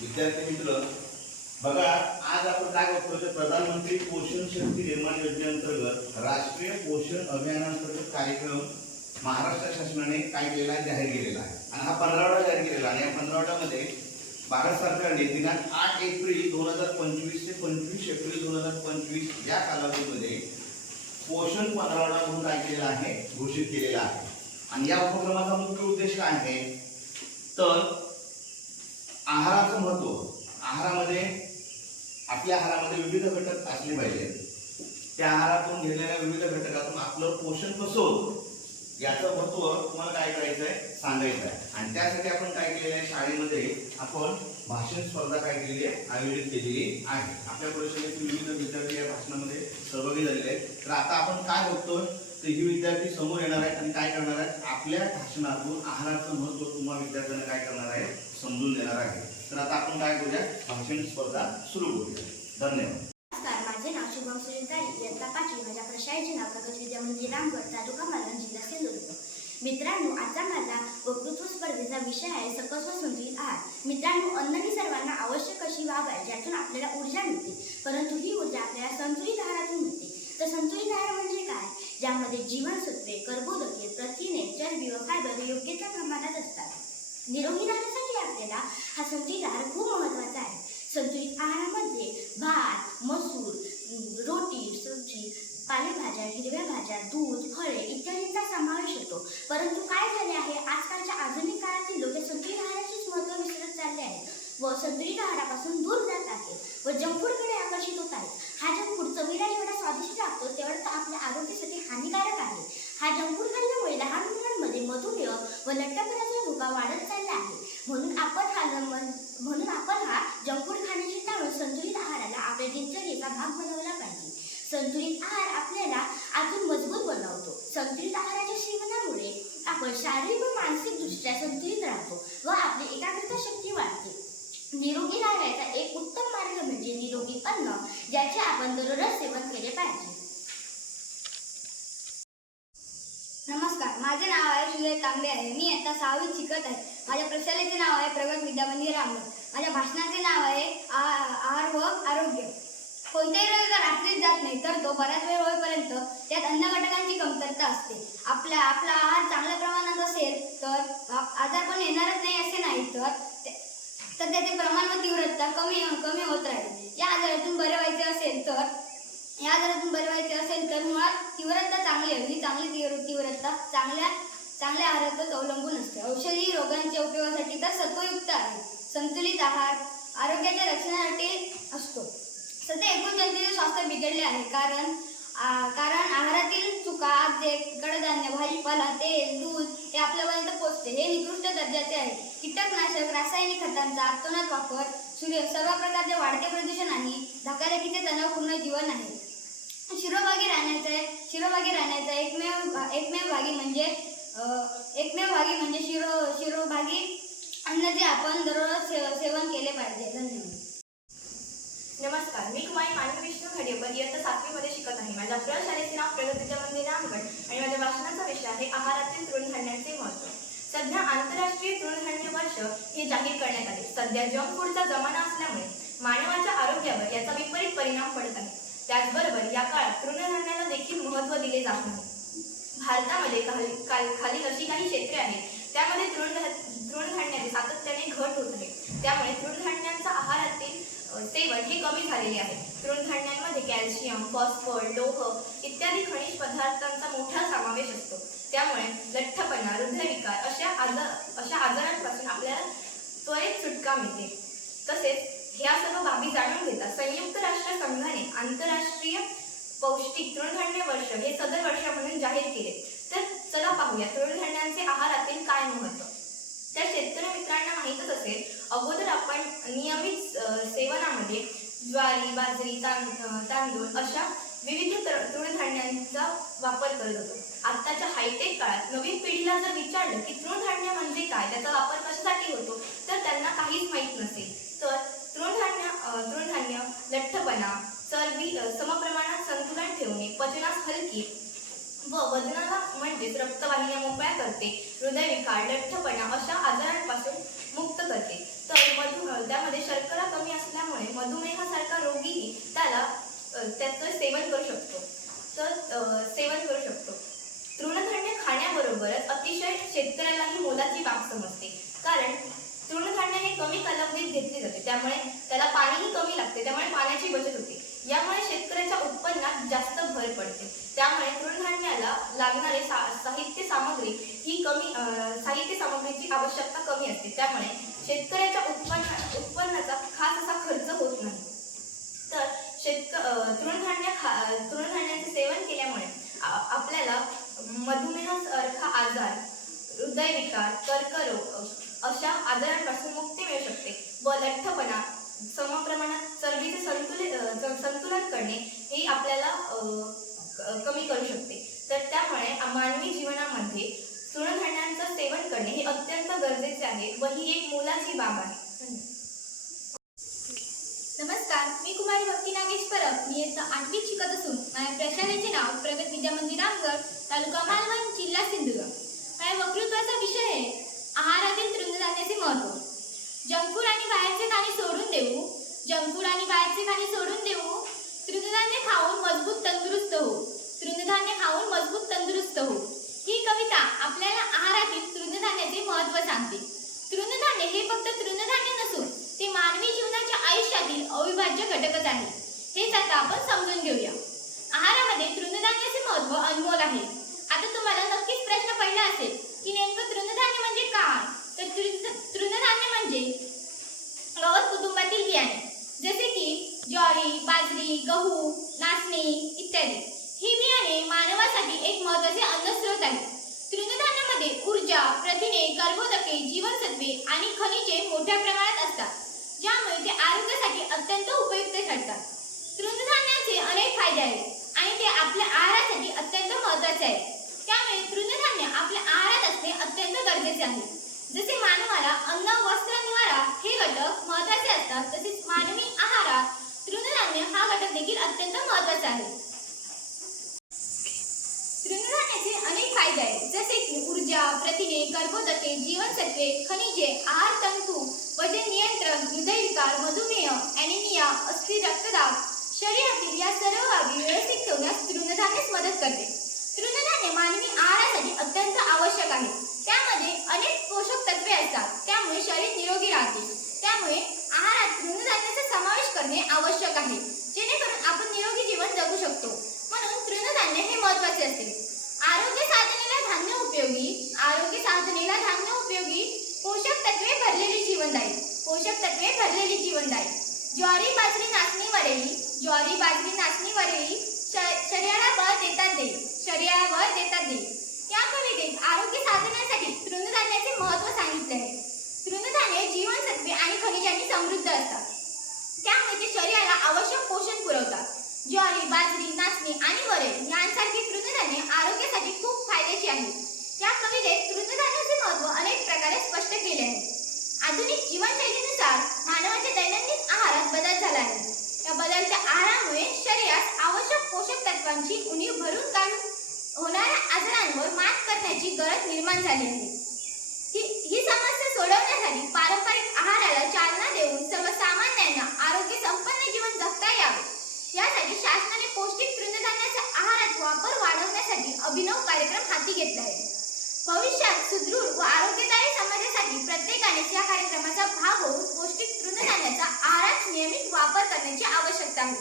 विद्यार्थी मित्र बघा, आज आपण काय बघतोय तर प्रधानमंत्री पोषण शक्ती निर्माण योजनेअंतर्गत राष्ट्रीय पोषण अभियानांतर्गत कार्यक्रम महाराष्ट्र शासनाने काय केलेला आहे, जाहीर केलेला आहे आणि हा 15वाडा जाहीर केलेला आहे। या 15वाड्यामध्ये भारत सरकारने दिनांक 8 एप्रिल 2025 ते 25 एप्रिल 2025 या कालावधीमध्ये पोषण 15वाडा म्हणून काय केलेला आहे, घोषित केलेला आहे। आणि या उपक्रमाचा मुख्य उद्देश काय आहे तर आहाराचं महत्त्व। आहारामध्ये आपल्या आहारामध्ये विविध घटक असले पाहिजे, त्या आहारातून घेतलेल्या विविध घटकातून आपलं पोषण कसं होतं याचं महत्त्व तुम्हाला काय करायचं आहे, सांगायचं आहे। आणि त्यासाठी आपण काय केलेलं आहे, शाळेमध्ये आपण भाषण स्पर्धा काय केलेली आहे, आयोजित केलेली आहे। आपल्या परिषदेतील विविध विद्यार्थी या भाषणामध्ये सहभागी झालेले आहेत। तर आता आपण काय बघतोय तर ही विद्यार्थी समोर येणार आहेत आणि काय करणार आहेत, आपल्या भाषणातून आहाराचं महत्त्व तुम्हाला विद्यार्थ्यांना काय करणार आहे, समजून देणार आहे। तर आता आपण काय करूया, भाषण स्पर्धा सुरू करूया। धन्यवाद। नमस्कार, माझे नाव शुभम सुरेताई, इयत्ता 5वी, माझ्या प्रशाळेचे नाव प्रगत विद्या मंदिर रामगड, तालुका मालवण, जिल्हा सिंधुदुर्ग। मित्रांनो, आजचा माझा वक्तृत्व स्पर्धेचा विषय आहे सकस व संतुलित आहार। मित्रांनो, अन्न ही सर्वांना आवश्यक अशी बाब आहे ज्यातून आपल्याला ऊर्जा मिळते, परंतु ही ऊर्जा आपल्याला संतुलित आहारातून मिळते। तर संतुलित आहार म्हणजे काय, ज्यामध्ये जीवनसत्वे, कर्बोदके, प्रथिने, चरबी व फायबर योग्य त्या प्रमाणात असतात। निरोगी राहण्यासाठी आपल्याला हा संतुलित आहार खूप महत्त्वाचा आहे। संतुलित आहारामध्ये भात, मसूर, रोटी, सब्जी, पालेभाज्या, हिरव्या भाज्या, दूध, फळे इत्यादींचा समावेश होतो। परंतु काय झाले आहे, आजकालच्या आधुनिक काळातील लोक संतुलित आहाराचेच महत्त्व विसरत चालले आहेत व संतुलित आहारापासून दूर जात आहेत व जंक फूडकडे आकर्षित होत आहेत। हा जंक फूड चवीला जेवढा स्वादिष्ट लागतो तेवढा तो आपल्या आरोग्यासाठी हानिकारक आहे। हा जंक फूड खाल्ल्यामुळे लहान मुलांमध्ये मधुमेह व लठ्ठपणाचा धोका वाढत चालला आहे। म्हणून आपण हा जंक फूड खाण्याचे टाळून संतुलित आहाराला आपल्या दिनचर्येचा भाग बनवला पाहिजे। संतुलित आहार आपल्याला आतून मजबूत बनवतो। संतुलित आहाराच्या सेवनामुळे आपण शारीरिक व मानसिक दृष्ट्या संतुलित राहतो व आपली एकाग्रता शक्ती वाढते। निरोगी राहण्याचा एक उत्तम मार्ग म्हणजे निरोगी अन्न, ज्याचे आपण दररोज सेवन केले पाहिजे। नमस्कार, माझे नाव आहे सुजय तांबे आहे। मी आता 6वीत शिकत आहे। माझ्या प्रशालेचे नाव आहे प्रगत विद्या मंदिर रामगड। माझ्या भाषणाचे नाव आहे आहार व आरोग्य। कोणत्याही रोग जर रात्रीच जात नाही तर तो बराच वेळ होईपर्यंत त्यात अन्न घटकांची कमतरता असते। आपला आहार चांगल्या प्रमाणात असेल तर आजारपण येणारच नाही असे नाही, तर त्याचे प्रमाण व तीव्रता कमी होत राहील। या आजारातून बरे व्हायचे असेल तर मुळात तीव्रता चांगली हवी। चांगली तीव्रता चांगल्या आहारातच अवलंबून असते। औषधी रोगांच्या उपयोगासाठी तर सत्वयुक्त आहे। संतुलित आहार आरोग्याच्या रक्षणासाठी असतो। सध्या एकूण जनतेचे स्वास्थ्य बिघडले आहे कारण आहारातील चुका, कडधान्य, भाजीपाला, तेल, दूध हे आपल्यापर्यंत पोहोचते हे निकृष्ट दर्जाचे आहे। कीटकनाशक, रासायनिक खतांचा अतोनात वापर, सर्व प्रकारचे वाढते प्रदूषण आणि धकाधकीचे तणावपूर्ण जीवन आहे। शिरोभागी राहण्याचा एकमेव भागी म्हणजे शिरोभागी अन्न जे आपण दररोज सेवन केले पाहिजे। धन्यवाद। नमस्कार, मी कुमारी मानवी विष्णू खडेबर, इयत्ता 7वी मध्ये शिकत आहे। माझ्या प्रशालेचे नाव प्रगत विद्या मंदिर रामगड आणि माझ्या भाषणाचा विषय आहे आहारातील तृणधान्यांचे महत्त्व। सध्या आंतरराष्ट्रीय तृणधान्य वर्ष हे जाहीर करण्यात आले। सध्या जंक फूडचा जमाना असल्यामुळे मानवाच्या आरोग्यावर याचा विपरीत परिणाम पडत आहे। त्याचबरोबर या काळात तृणधान्याला देखील महत्त्व दिले जात नाही। भारतामध्ये खालील अशी काही क्षेत्रे आहेत त्यामध्ये तृणधान्याचे सातत्याने घट होत आहे। त्यामुळे तृणधान्यांचा आहारातील सेवन हे कमी झालेले आहे. तृणधान्यांमध्ये कॅल्शियम, फॉस्फर, लोह इत्यादी खनिज पदार्थांचा मोठा समावेश असतो. त्यामुळे लठ्ठपणा, हृदयविकार अशा आजारांपासून आपल्याला त्वरित सुटका मिळते. तसेच ह्या सर्व बाबी जाणून घेता संयुक्त राष्ट्र संघाने आंतरराष्ट्रीय पौष्टिक तृणधान्य वर्ष हे सदर वर्ष म्हणून जाहीर केले. तर चला पाहूया तृणधान्यांचे आहारातील काय महत्त्व. तर शेतकरी मित्रांना माहीतच असेल, अगोदर आपण नियमित सेवनामध्ये ज्वारी, बाजरी, तांदूळ अशा विविध तृणधान्यांचा वापर करत होतो. आताच्या हायटेक काळात नवीन पिढीला जर विचारलं की तृणधान्य म्हणजे काय, त्याचा वापर कशासाठी होतो, तर त्यांना काहीच माहीत नसेल. तर तृणधान्य लठ्ठपणा, चरबी समप्रमाणात संतुलन ठेवणे, पचनास हलकी व वजनाला म्हणजेच रक्तवाहिन्या मोकळ्या करते, हृदयविकार, लठ्ठपणा अशा आजारांपासून मुक्त करते. तर त्यामध्ये शर्करा कमी असल्यामुळे मधुमेहासारखा रोगीही त्याचं सेवन करू शकतो. तृणधान्य खाण्याबरोबरच अतिशय शेतकऱ्यालाही मोलाची बाब समजते. कारण तृणधान्य हे कमी कालावधीत घेतले जाते, त्यामुळे त्याला पाणीही कमी लागते, त्यामुळे पाण्याची बचत होते. यामुळे शेतकऱ्याच्या उत्पन्नात जास्त भर पडते. त्यामुळे तृणधान्याला लागणारे साहित्य सामग्रीची आवश्यकता कमी असते. त्यामुळे शेतकऱ्याच्या उत्पन्नाचा खास असा खर्च होत नाही. तर तृणधान्याचे सेवन केल्यामुळे आपल्याला मधुमेहासारखा आजार, हृदयविकार, कर्करोग अशा आजारांपासून मुक्ती मिळू शकते व लठ्ठपणा, समप्रमाणात चरबीचे संतुलन करणे हे आपल्याला कमी करू शकते. तर त्यामुळे मानवी जीवनामध्ये तृणधान्यांचं सेवन करणे हे अत्यंत गरजेचे आहे व ही एक मोलाची बाब आहे. नमस्कार, मी कुमारी भक्ती नागेश परब. मी इयत्ता 8वीत शिकत असून माझ्या प्रशालेचे नाव प्रगत विद्या मंदिर रामगड, तालुका मालवण, जिल्हा सिंधुदुर्ग. माझ्या वक्तृत्वाचा विषय आहे आहारातील तृणधान्याचे महत्त्व. जंक फूड आणि बाहेरचे खाणे सोडून देऊ. तृणधान्य खाऊन मजबूत तंदुरुस्त हो. ही कविता आपल्याला आहारातील तृणधान्याचे महत्त्व सांगते. तृणधान्य हे फक्त तृणधान्य नसून ते मानवी जीवनाच्या आयुष्यातील अविभाज्य घटकच आहे. हेच आता आपण समजून घेऊया. आहारामध्ये तृणधान्याचे महत्त्व अनमोल आहे. आता तुम्हाला नक्कीच प्रश्न पडला असेल की नेमकं तृणधान्य म्हणजे काय. तर तृणधान्य म्हणजे गवत कुटुंबातील बियाणे, जसे की ज्वारी, बाजरी, गहू, नाचणी इत्यादी. ही बियाणे मानवासाठी एक महत्त्वाचे अन्नस्रोत आहेत. तृणधान्यामध्ये ऊर्जा, प्रथिने, कर्बोदके, जीवनसत्वे आणि खनिजे मोठ्या प्रमाणात असतात, ज्यामुळे ते आरोग्यासाठी अत्यंत उपयुक्त ठरतात. तृणधान्याचे अनेक फायदे आहेत आणि ते आपल्या आहारासाठी अत्यंत महत्त्वाचे आहेत. त्यामुळे तृणधान्य आपल्या आहारात असणे अत्यंत गरजेचे आहे. जसे मानवाला अन्न, वस्त्र, निवारा हे घटक महत्त्वाचे असतात, तसेच मानवी आहारात तृणधान्य हा घटक देखील अत्यंत महत्त्वाचा आहे. तृणधान्याचे अनेक फायदे आहेत, जसे की ऊर्जा, प्रथिने, कर्बोदके, जीवनसत्वे, खनिजे, आहार तंतू, वजन नियंत्रण, हृदयविकार, मधुमेह, ॲनिमिया, अस्थिर रक्तदाब, शरीरातील या सर्व बाबी व्यवस्थित ठेवण्यास तृणधान्यच मदत करते. तृणधान्य मानवी आहारासाठी अत्यंत आवश्यक आहे. त्यामध्ये अनेक पोषक तत्वे असतात, त्यामुळे शरीर निरोगी राहते. त्यामुळे आहारात तृणधान्याचा समावेश करणे आवश्यक आहे, जेणेकरून आपण निरोगी जीवन जगू शकतो. म्हणून तृणधान्य हे महत्त्वाचे असते. आरोग्य साधनेला धान्य उपयोगी, पोषक तत्वे भरलेली जीवनदायी. ज्वारी, बाजरी, नाचणी, वरेली शरीराला बळ देतात देईल. या कवितेत आरोग्य साधण्यासाठी तृणधान्याचे महत्त्व सांगितले आहे. तृणधान्ये जीवनसत्वे आणि खनिजांनी समृद्ध असतात, त्यामुळे ते शरीराला आवश्यक पोषण पुरवतात. ज्वारी, बाजरी, नाचणी आणि वरेल यांसारखी तृणधान्ये आरोग्यासाठी खूप फायद्याची आहेत. या कवितेत तृणधान्याचे महत्त्व अनेक प्रकारे स्पष्ट केले आहे. आधुनिक जीवनशैलीनुसार मानवाच्या दैनंदिन आहारात बदल झाला आहे. या बदलत्या आहारामुळे शरीरात आवश्यक पोषक तत्वांची उणीव भरून काढून होणाऱ्या आजारांवर मात करण्याची गरज निर्माण झाली आहे. ही समस्या सोडवण्यासाठी पारंपरिक आहाराला चालना देऊन सर्वसामान्यांना आरोग्य संपन्न जीवन जगता यावे, यासाठी शासनाने पौष्टिक तृणधान्याचा आहारात वापर वाढवण्यासाठी अभिनव कार्यक्रम हाती घेतला आहे. भविष्यात सुदृढ व आरोग्यदायी समाजासाठी प्रत्येकाने या कार्यक्रमाचा भाग होऊन पौष्टिक नियमित वापर करण्याची आवश्यकता आहे.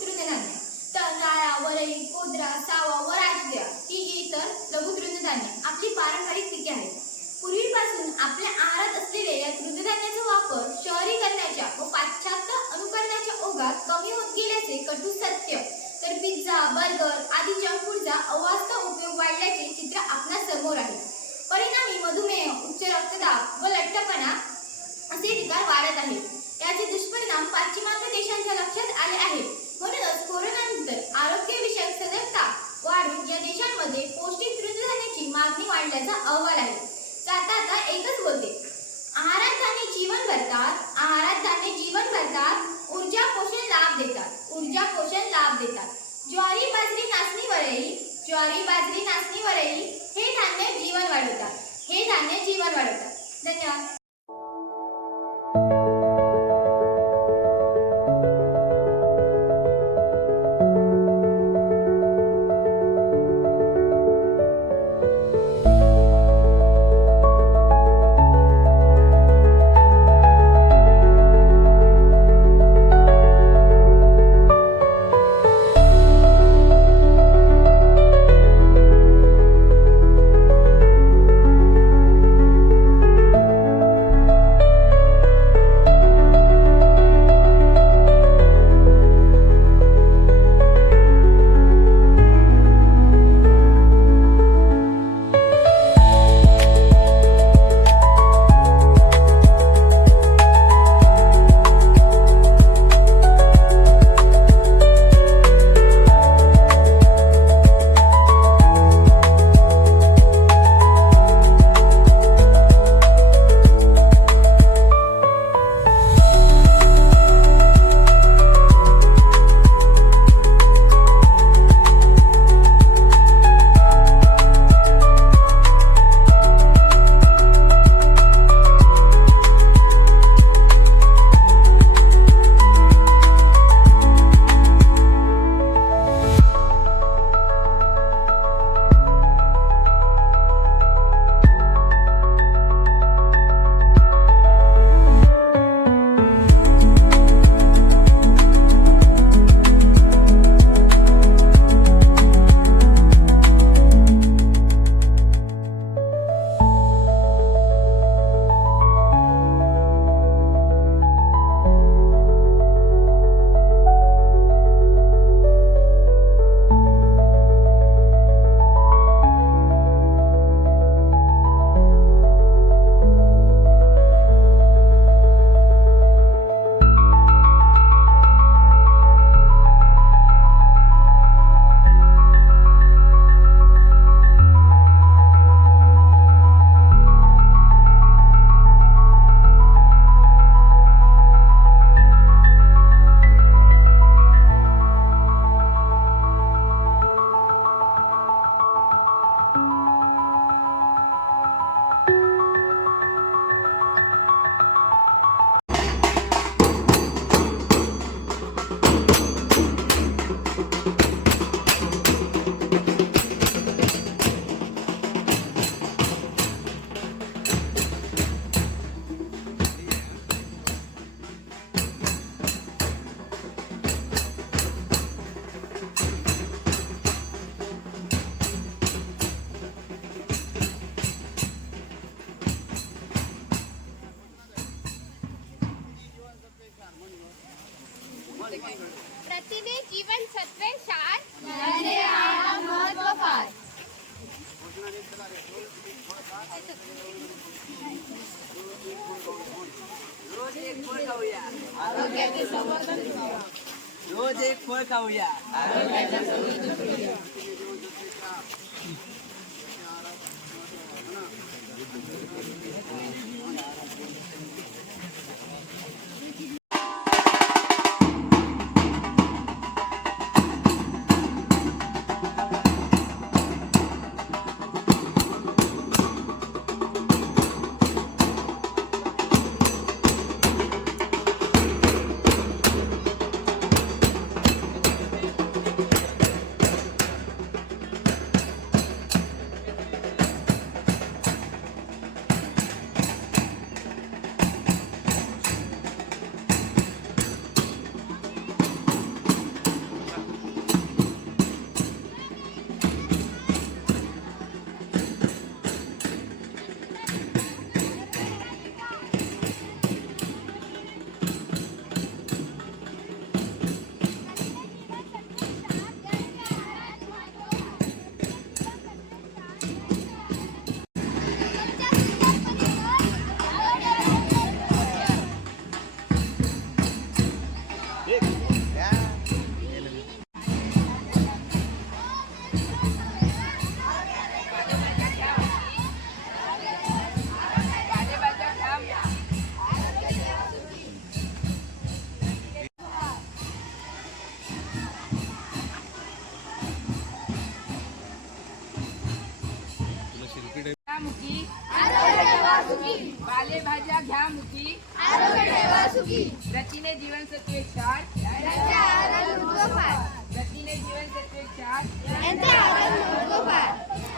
तृणधान्य तांदळा, वरई, कोद्रा, सावा व राजगिरा ही इतर लघु तृणधान्य आपली पारंपरिक पिके आहेत. पूर्वीपासून आपल्या आहारात असलेल्या या तृणधान्याचा वापर शहरीकरणाच्या व पाश्चात्य अनुकरणाच्या ओघात कमी होत गेल्याचे कटू सत्य. तर पिझ्झा, बर्गर आदी जंक फूडचा अवास्तव उपयोग वाढल्याचे चित्र आपल्या समोर आहे. परिणामी मधुमेह, उच्च रक्तदाब व लठ्ठपणा असे विकार वाढत आहेत. याचे दुष्परिणाम पाश्चिमात्य देशांच्या लक्षात आले आहेत. म्हणूनच कोरोनानंतर आरोग्यविषयक सजगता वाढून या देशांमध्ये पौष्टिक तृणधान्याची मागणी वाढल्याचा अहवाल आहे. आता एकच बोलते, आहारात धान्य जीवन भरतात, आहारात धान्य जीवन भरतात, ऊर्जा पोषण लाभ देतात, ऊर्जा पोषण लाभ देतात. ज्वारी, बाजरी, नाचणी, वरई, ज्वारी, बाजरी, नाचणी, वरई हे धान्य जीवन वाढवतात, हे धान्य जीवन वाढवतात. धन्यवाद. प्रतिदिन जीवनसत्वे क्षार म्हणजे आहार महत्त्व फार. रोज एक फळ खाऊया, आरोग्याचे संवर्धन करूया. रोज एक फळ खाऊया, आरोग्याचा संवर्धन करूया. सुखी प्रथिने जीवनसत्वे क्षार यांचे आहारात महत्त्व फार प्रथिने जीवनसत्वे क्षार यांचे आहारात महत्त्व फार